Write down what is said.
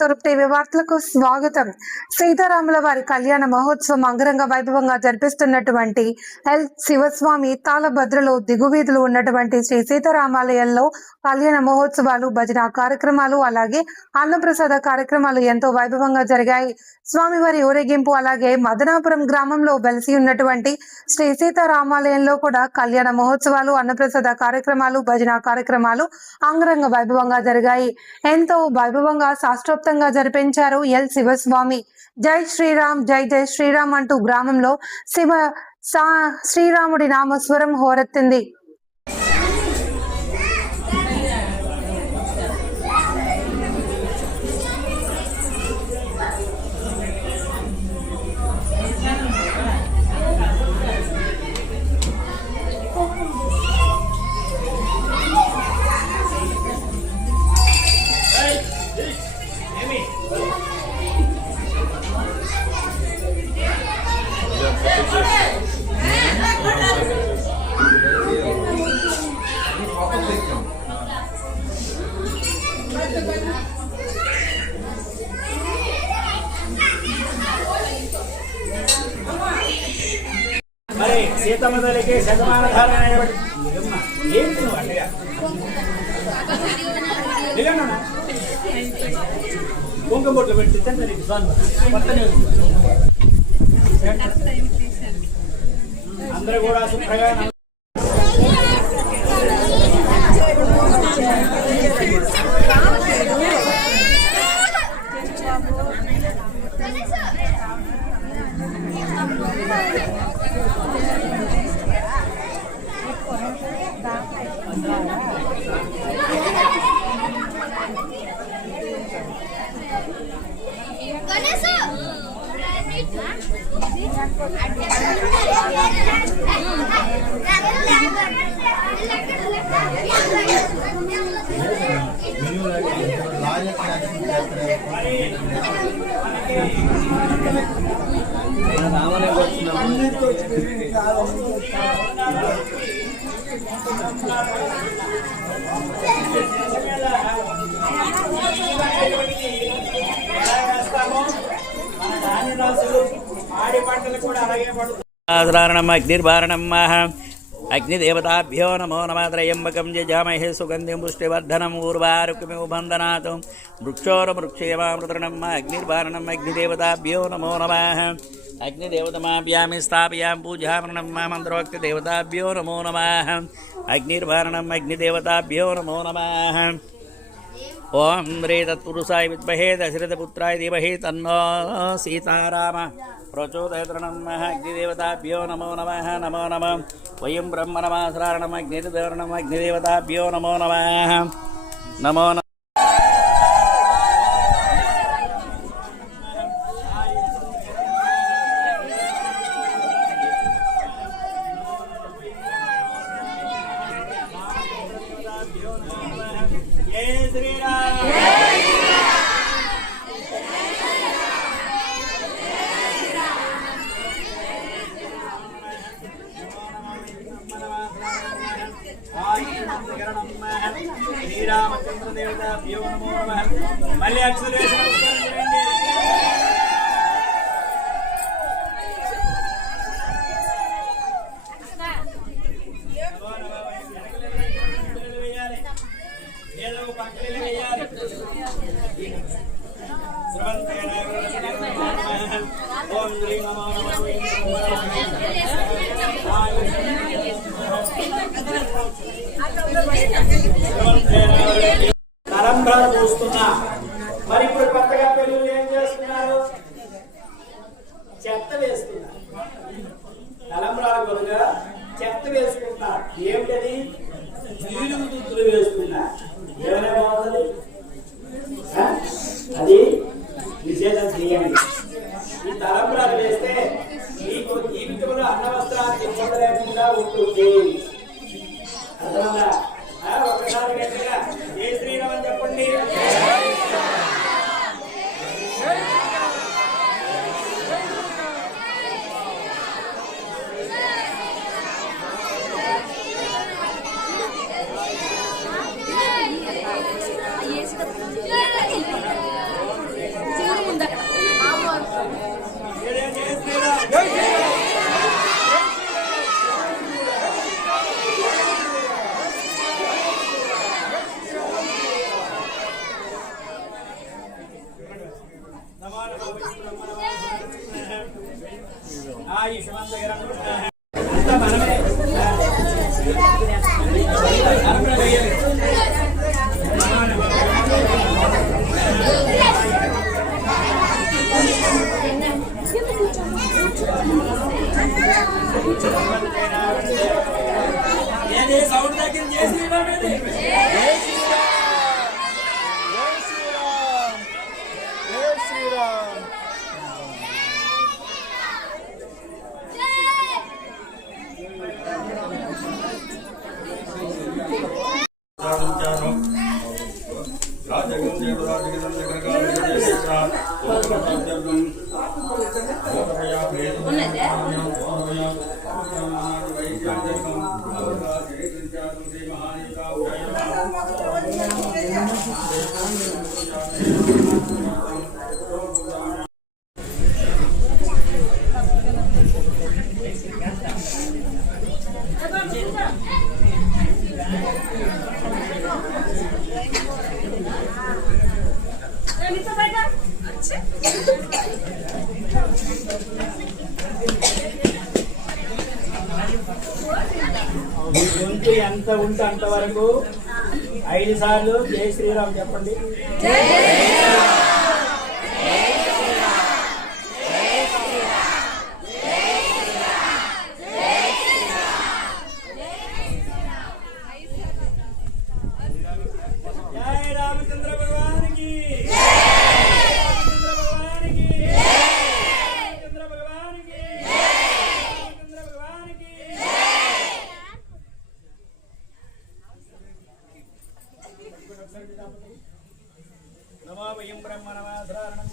తూర్పు టీవీ వార్తలకు స్వాగతం. సీతారాముల వారి కళ్యాణ మహోత్సవం అంగరంగ వైభవంగా జరిపిస్తున్నటువంటి ఎల్ శివస్వామి తాళభద్రలో దిగువీధులు ఉన్నటువంటి శ్రీ సీతారామాలయంలో కళ్యాణ మహోత్సవాలు, భజన కార్యక్రమాలు, అలాగే అన్నప్రసాద కార్యక్రమాలు ఎంతో వైభవంగా జరిగాయి. స్వామివారి ఊరేగింపు, అలాగే మదనాపురం గ్రామంలో వెలిసి ఉన్నటువంటి శ్రీ సీతారామాలయంలో కూడా కళ్యాణ మహోత్సవాలు, అన్నప్రసాద కార్యక్రమాలు, భజన కార్యక్రమాలు అంగరంగ వైభవంగా జరిగాయి. ఎంతో వైభవంగా శాస్త్రోక్తంగా జరిపించారు ఎల్ శివస్వామి. జై శ్రీరామ్, జై జై శ్రీరామ్ అంటూ గ్రామంలో శ్రీరాముడి నామస్వరం హోరెత్తింది. మరి సీతమ్మ తల్లికి శతమానధారణ ఏంటి నువ్వు అన్నయ్య కుంకుమ బొట్లు పెట్టి అందరూ కూడా శుభ్రంగా అగ్నిర్భారణం అగ్నిదేవతాభ్యో నమో నమః. త్రయంబకం జజామహే సుగంధిం పుష్టివర్ధనం ఊర్వారుకమివ బంధనాత్ వృక్షోరవృక్షేమామృతరణం అగ్నిర్భారణం అగ్నిదేవతాభ్యో నమో నమః. అగ్నిదేవతమాభ్యామి స్థాపయాం పూజామరణం మంత్రోక్తిదేవతాభ్యో నమో నమః. అగ్నిర్భారణం అగ్నిదేవతాభ్యో నమో నమః. ఓం శ్రీ తత్పురుషాయ విద్మహే దశరథపుత్రాయ ధీమహి తన్నో సీతారామ ప్రచోదయత్. అగ్నిదేవతాభ్యో నమో నమః. నమో నమః. వయం బ్రహ్మణమాసరారణం అగ్నిర్ధారణం అగ్నిదేవతాభ్యో నమో నమః. నమో నమః. శ్రీరామచంద్రదేవతాభ్యో నమో నమః. మళ్ళీ అక్షరవేషణ ఏదో పక్కన వేయాలి. ఓం శ్రీ నమో నమః. తలంబ్రాలు పోస్తున్నా. మరి ఇప్పుడు కొత్తగా పెళ్ళిళ్ళు ఏం చేస్తున్నారు? చెత్త వేస్తున్నారు. తలంబ్రాలు కొలుగా చెత్త వేసుకుంటున్నారు. ఏమిటది? జీలుగు దుద్దులు వేస్తున్నారు. ఏమైనా బాగుంది? అది నిషేధం చేయండి. ఈ తలంబ్రాలు వేస్తే మీకు జీవితంలో అన్న వస్త్రానికి ఇబ్బంది లేకుండా ఉంటుంది. అర్థమన్నా? ఒకసారి గట్టిగా జై శ్రీరామ్ అని చెప్పండి. ఆయుష్మంతకరం అంతా మనమే తలంబ్రాలు వేయాలి. ఏది సౌండ్ దగ్గర చేసి మీ గొంతు ఎంత ఉంటే అంతవరకు 5 సార్లు జై శ్రీరామ్ చెప్పండి. జై రామచంద్ర భగవానికి, రామచంద్ర భగవానికి, రామచంద్ర భగవానికి, రామచంద్ర భగవానికి. నమో వయం బ్రహ్మణమాధారణం